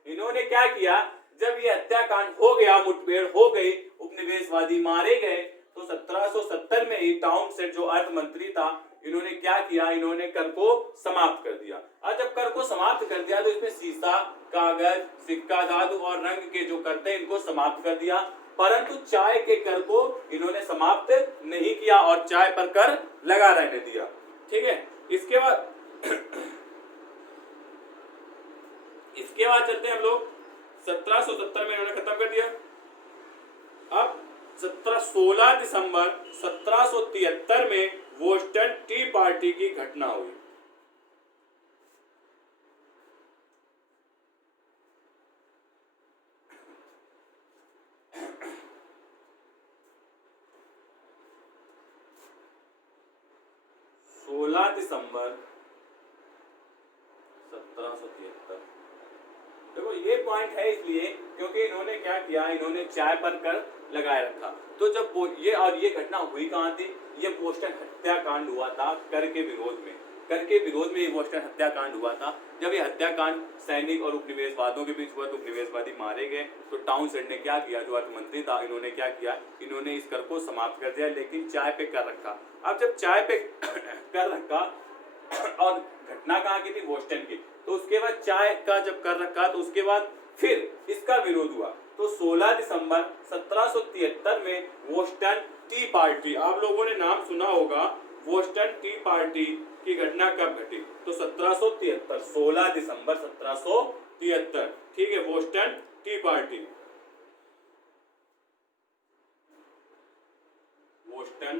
इन्होंने क्या किया, जब ये हत्याकांड हो गया, मुठभेड़ हो गई, उपनिवेशवादी मारे गए, तो 1770 में ही टाउनसेंड जो अर्थ मंत्री था, इन्होंने क्या किया, इन्होंने कर को समाप्त कर दिया। और जब कर को समाप्त कर दिया तो इसमें सीसा, कागज, सिक्का, धातु और रंग के जो कर थे इनको समाप्त कर दिया, परंतु चाय के कर को इन्होंने समाप्त नहीं किया और चाय पर कर लगा रहने दिया। ठीक है। इसके बाद चलते हैं हम लोग 1770 में इन्होंने खत्म कर दिया। अब 16 दिसंबर 1773 में बोस्टन टी पार्टी की घटना हुई। दिसंबर 1773। देखो ये पॉइंट है इसलिए क्योंकि इन्होंने क्या किया, इन्होंने चाय पर कर लगाए रखा। तो जब ये घटना हुई कहाँ थी, ये बोस्टन हत्याकांड हुआ था कर के विरोध में। कर के विरोध में ये बोस्टन हत्याकांड हुआ था। जब ये हत्याकांड सैनिक और उपनिवेशवादियों के बीच हुआ तो उपनिवेशवादी मारे गए, तो टाउनसेंड ने क्या किया, जो अर्थमंत्री था, इन्होंने क्या किया, इन्होंने इस कर को समाप्त कर दिया, लेकिन चाय पे कर रखा। अब जब चाय पे कर रखा और घटना कहाँ की थी, बोस्टन की, तो उसके बाद चाय का जब कर रखा तो उसके बाद फिर इसका विरोध हुआ। तो 16 दिसंबर 1773 में बोस्टन टी पार्टी, आप लोगों ने नाम सुना होगा, बोस्टन टी पार्टी की घटना कब घटी, तो 1773, 16 दिसंबर 1773। ठीक है, Boston T party, Boston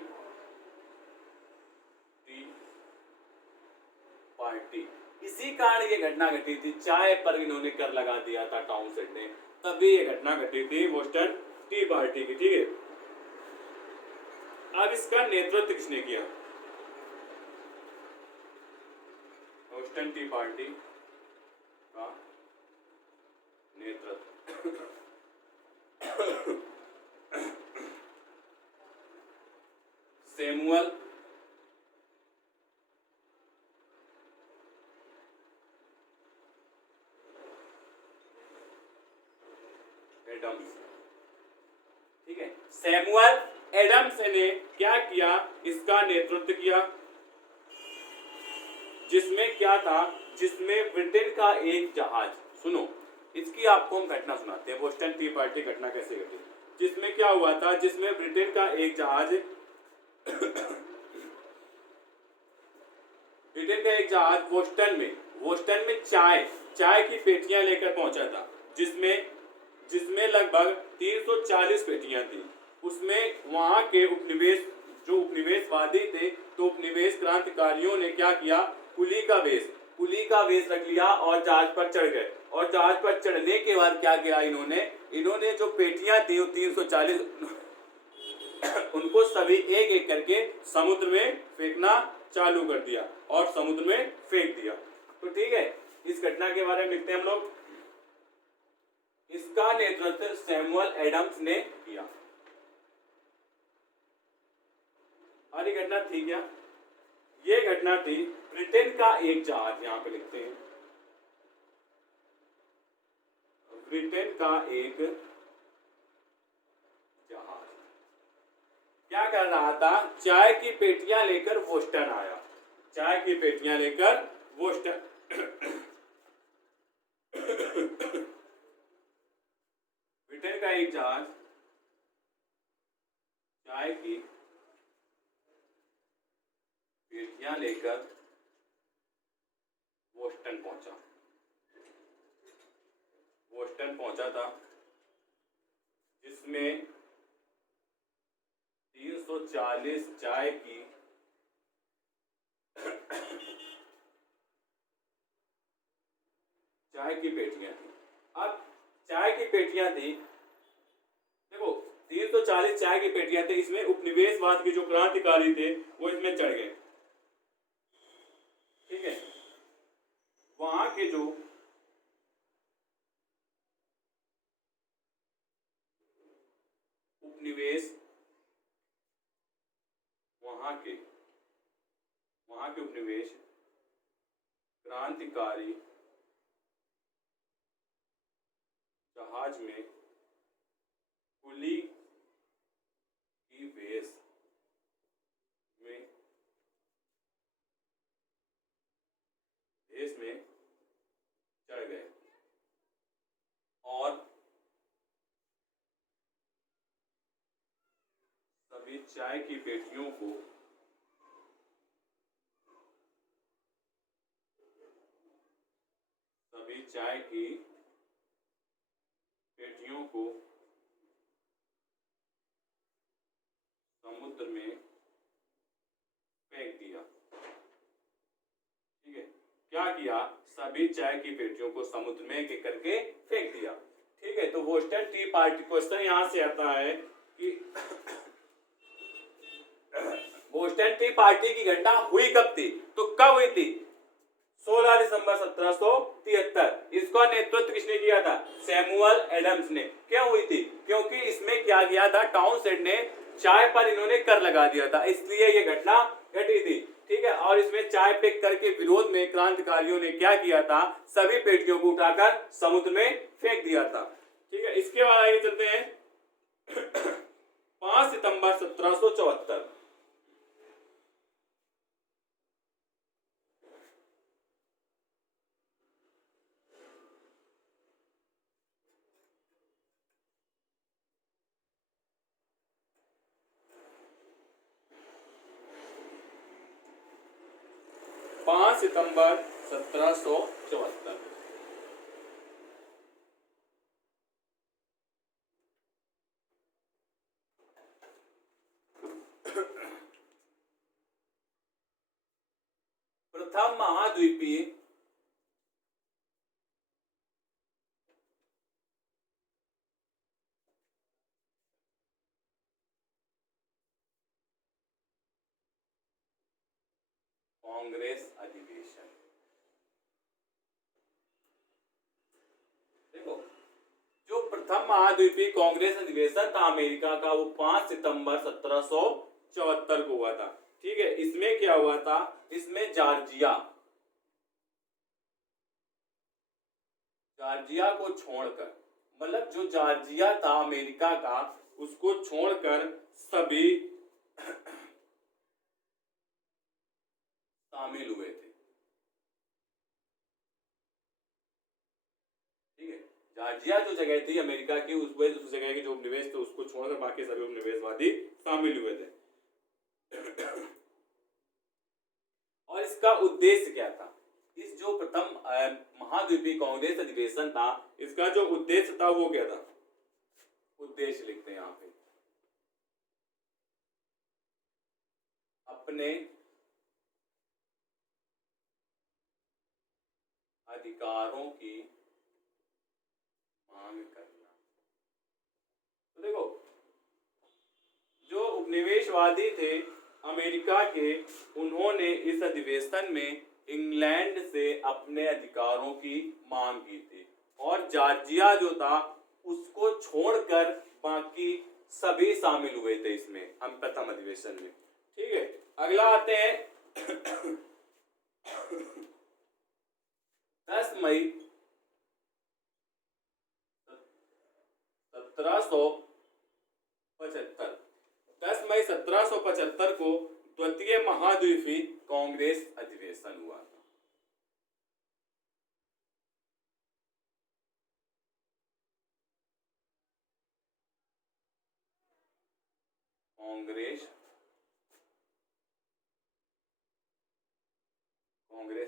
T party, इसी कारण ये घटना घटी थी। चाय पर इन्होंने कर लगा दिया था टाउनसेंड ने, तभी ये घटना घटी थी बोस्टन टी पार्टी की। ठीक है। अब इसका नेतृत्व किसने किया, बोस्टन टी पार्टी का नेतृत्व सैमुअल एडम्स। ठीक है, सैमुअल एडम्स ने क्या किया, इसका नेतृत्व किया, जिसमें क्या था, जिसमें ब्रिटेन का एक जहाज, सुनो इसकी आपको हम घटना सुनाते हैं, बोस्टन टी पार्टी घटना कैसे घटी। जिसमें क्या हुआ था, जिसमें ब्रिटेन का एक जहाज बोस्टन में चाय की पेटियां लेकर पहुंचा था, जिसमें लगभग 340 पेटियां थी। उसमें वहां के उपनिवेशवादी थे, तो उपनिवेश क्रांतिकारियों ने क्या किया, कुली का वेश रख लिया और जहाज पर चढ़ गए। और जहाज पर चढ़ने के बाद क्या किया, इन्होंने जो पेटियां थी 340 उनको सभी एक एक करके समुद्र में फेंकना चालू कर दिया और समुद्र में फेंक दिया। तो ठीक है, इस घटना के बारे में लिखते हैं हम लोग, इसका नेतृत्व सैमुअल एडम्स ने किया। और ये घटना थी क्या, ये घटना थी ब्रिटेन का एक जहाज, यहां पे लिखते हैं, ब्रिटेन का एक जहाज क्या कर रहा था, चाय की पेटियां लेकर बोस्टन आया, चाय की पेटियां लेकर बोस्टन ब्रिटेन का एक जहाज चाय की पेटियां लेकर बोस्टन पहुंचा था, जिसमें 340 चाय की पेटियां थी। चाय की पेटियां थी, देखो 340 चाय की पेटियां थी, इसमें उपनिवेशवाद के जो क्रांतिकारी थे वो इसमें चढ़ गए। ठीक है, वहां के जो उपनिवेश वहां के उपनिवेश क्रांतिकारी जहाज में कुली की वेश में देश में चढ़ गए और सभी चाय की पेटियों को समुद्र में फेंक दिया। ठीक है, क्या किया, सभी चाय की पेटियों को समुद्र में एक एक करके फेंक दिया। ठीक है, तो बोस्टन टी पार्टी, क्वेश्चन यहां से आता है कि बोस्टन टी पार्टी की घटना हुई कब थी, तो कब हुई थी, 16 दिसंबर 1773। इसका नेतृत्व किसने किया था, सैमुअल एडम्स ने। क्यों हुई थी, क्योंकि इसमें क्या किया था, टाउनशेंड ने चाय पर इन्होंने कर लगा दिया था, इसलिए ये घटना घटी थी। ठीक है, और इसमें चाय पैक करके विरोध में क्रांतिकारियों ने क्या किया था, सभी पेटियों को उठाकर समुद्र में फेंक दिया था। ठीक है, इसके बाद आगे चलते हैं 5 सितंबर 1774। सितंबर 1774। प्रथम महाद्वीपीय कांग्रेस अधिवेशन। देखो, जो प्रथम महाद्वीपीय कांग्रेस अधिवेशन था अमेरिका का, वो 5 सितंबर 1774 को हुआ था। ठीक है, इसमें क्या हुआ था, इसमें जॉर्जिया को छोड़कर, मतलब जो जॉर्जिया था अमेरिका का, उसको छोड़कर सभी शामिल हुए थे। ठीक है, जॉर्जिया जो जगह थी अमेरिका की, उस जगह के जो उपनिवेश थे उसको छोड़कर बाकी सभी उपनिवेशवादी शामिल हुए थे। और इसका उद्देश्य क्या था, इस जो प्रथम महाद्वीपीय कांग्रेस अधिवेशन था, इसका जो उद्देश्य था वो क्या था, उद्देश्य लिखते हैं यहाँ पे, अपने अधिकारों की मांग करना। तो देखो, जो उपनिवेशवादी थे अमेरिका के, उन्होंने इस अधिवेशन में इंग्लैंड से अपने अधिकारों की मांग की थी, और जॉर्जिया जो था उसको छोड़कर बाकी सभी शामिल हुए थे इसमें, हम प्रथम अधिवेशन में। ठीक है, अगला आते हैं 10 मई 1775। 10 मई 1775 को द्वितीय महाद्वीपीय कांग्रेस अधिवेशन हुआ था। कांग्रेस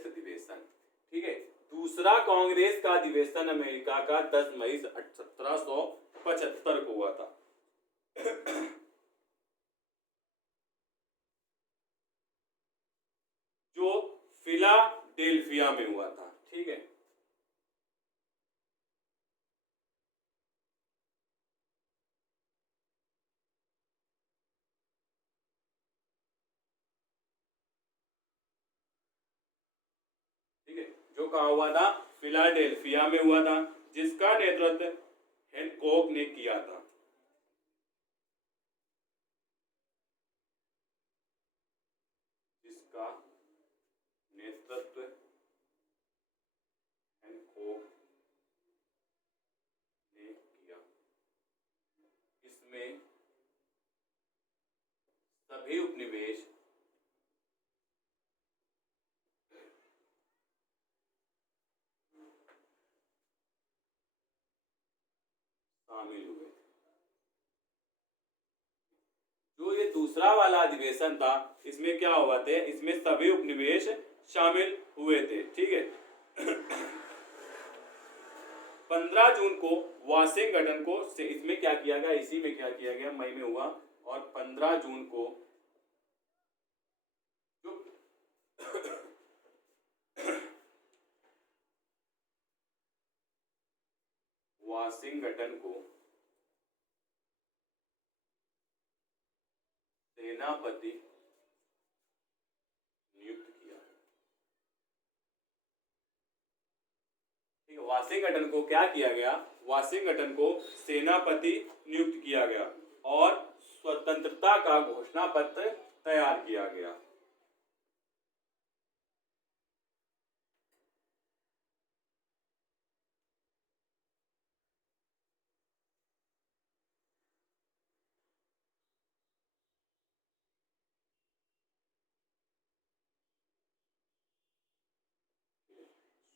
अधिवेशन। ठीक है, दूसरा कांग्रेस का अधिवेशन अमेरिका का 10 मई 1775 को हुआ था। जो फिलाडेल्फिया में हुआ था। ठीक है, जो कहाँ हुआ था, फिलाडेल्फिया में हुआ था, जिसका नेतृत्व हैनकॉक ने किया था। जिसका नेतृत्व हैनकॉक ने किया। इसमें सभी उपनिवेश शामिल हुए। जो ये दूसरा वाला अधिवेशन था, इसमें क्या हुआ थे, इसमें सभी उपनिवेश शामिल हुए थे। ठीक है। 15 जून को वाशिंगटन को से इसमें क्या किया गया, इसी में क्या किया गया, मई में हुआ। और 15 जून को जो वाशिंगटन को सेनापति नियुक्त किया। ठीक है, वाशिंगटन को क्या किया गया, वाशिंगटन को सेनापति नियुक्त किया गया और स्वतंत्रता का घोषणा पत्र तैयार किया गया।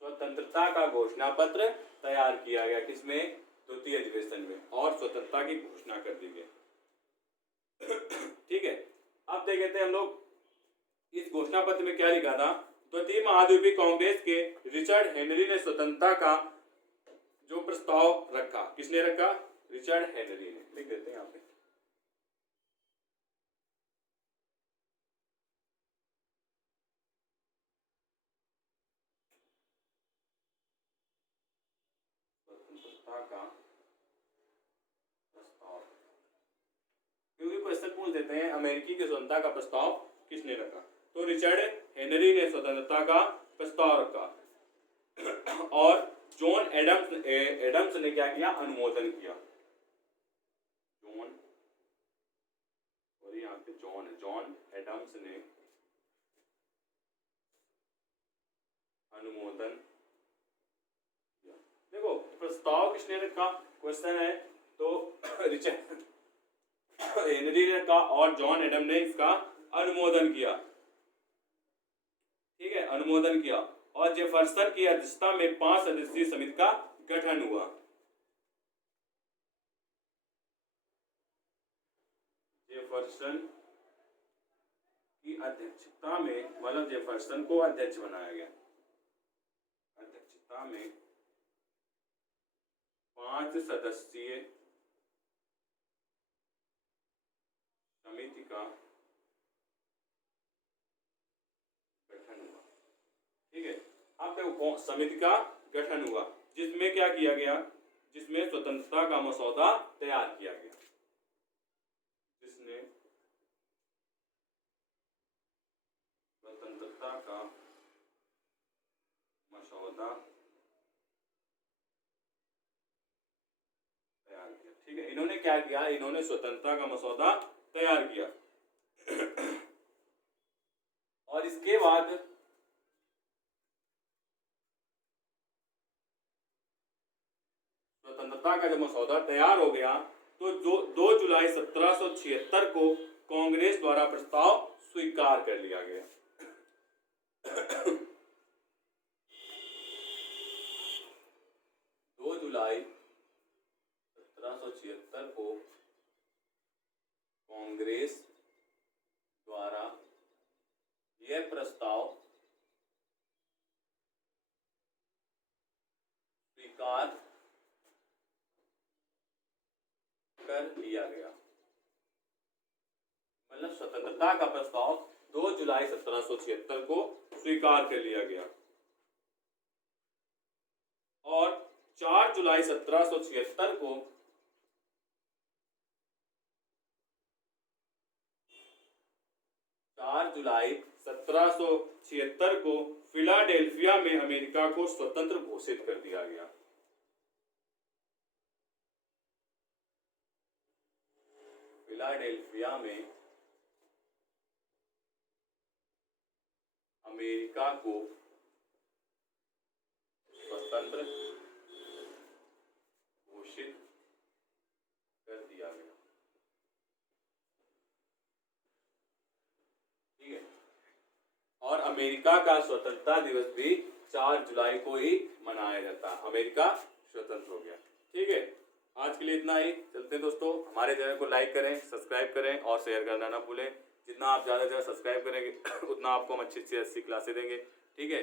स्वतंत्रता का घोषणा पत्र तैयार किया गया, किसमें, द्वितीय अधिवेशन में, और स्वतंत्रता की घोषणा कर दी गई। ठीक है। अब देख लेते हैं हम लोग इस घोषणा पत्र में क्या लिखा था। द्वितीय महाद्वीपीय कांग्रेस के रिचर्ड हेनरी ने स्वतंत्रता का जो प्रस्ताव रखा, किसने रखा, रिचर्ड हेनरी ने। लिख देते हैं यहाँ पे। स्वतंत्रता का प्रस्ताव, क्योंकि क्वेश्चन पूछ देते हैं अमेरिकी की स्वतंत्रता का प्रस्ताव किसने रखा, तो रिचर्ड हेनरी ने स्वतंत्रता का प्रस्ताव रखा और जॉन एडम्स ने क्या किया, अनुमोदन किया। जॉन, और यहाँ पे जॉन एडम्स ने अनुमोदन किया। देखो प्रस्ताव किसने रखा, क्वेश्चन है, तो रिचर्ड हेनरी ने रखा और जॉन एडम ने इसका अनुमोदन किया। ठीक है, अनुमोदन किया। और जेफरसन की अध्यक्षता में 5 सदस्यीय समिति का गठन हुआ। जेफरसन की अध्यक्षता में, मतलब जेफरसन को अध्यक्ष बनाया गया, अध्यक्षता में 5 सदस्यीय समिति का गठन हुआ। ठीक है। अब देखो समिति का गठन हुआ, जिसमें क्या किया गया, जिसमें स्वतंत्रता का मसौदा तैयार किया गया, जिसने स्वतंत्रता का मसौदा तैयार किया। ठीक है, इन्होंने क्या किया, इन्होंने स्वतंत्रता का मसौदा तैयार किया। और इसके बाद स्वतंत्रता का जब मसौदा तैयार हो गया, तो जो 2 जुलाई 1776 को कांग्रेस द्वारा प्रस्ताव स्वीकार कर लिया गया। 2 जुलाई 1776 को कांग्रेस द्वारा यह प्रस्ताव स्वीकार कर लिया गया। मतलब स्वतंत्रता का प्रस्ताव 2 जुलाई 1776 को स्वीकार कर लिया गया और 4 जुलाई 1776 को 4 जुलाई 1776 को फिलाडेल्फिया में अमेरिका को स्वतंत्र घोषित कर दिया गया। फिलाडेल्फिया में अमेरिका को स्वतंत्र घोषित कर दिया गया। ठीक है, और अमेरिका का स्वतंत्रता दिवस भी 4 जुलाई को ही मनाया जाता है। अमेरिका स्वतंत्र हो गया। ठीक है, आज के लिए इतना ही। चलते हैं दोस्तों, हमारे चैनल को लाइक करें, सब्सक्राइब करें और शेयर करना ना भूलें। जितना आप ज़्यादा से ज़्यादा सब्सक्राइब करेंगे उतना आपको हम अच्छी अच्छी क्लासें देंगे। ठीक है,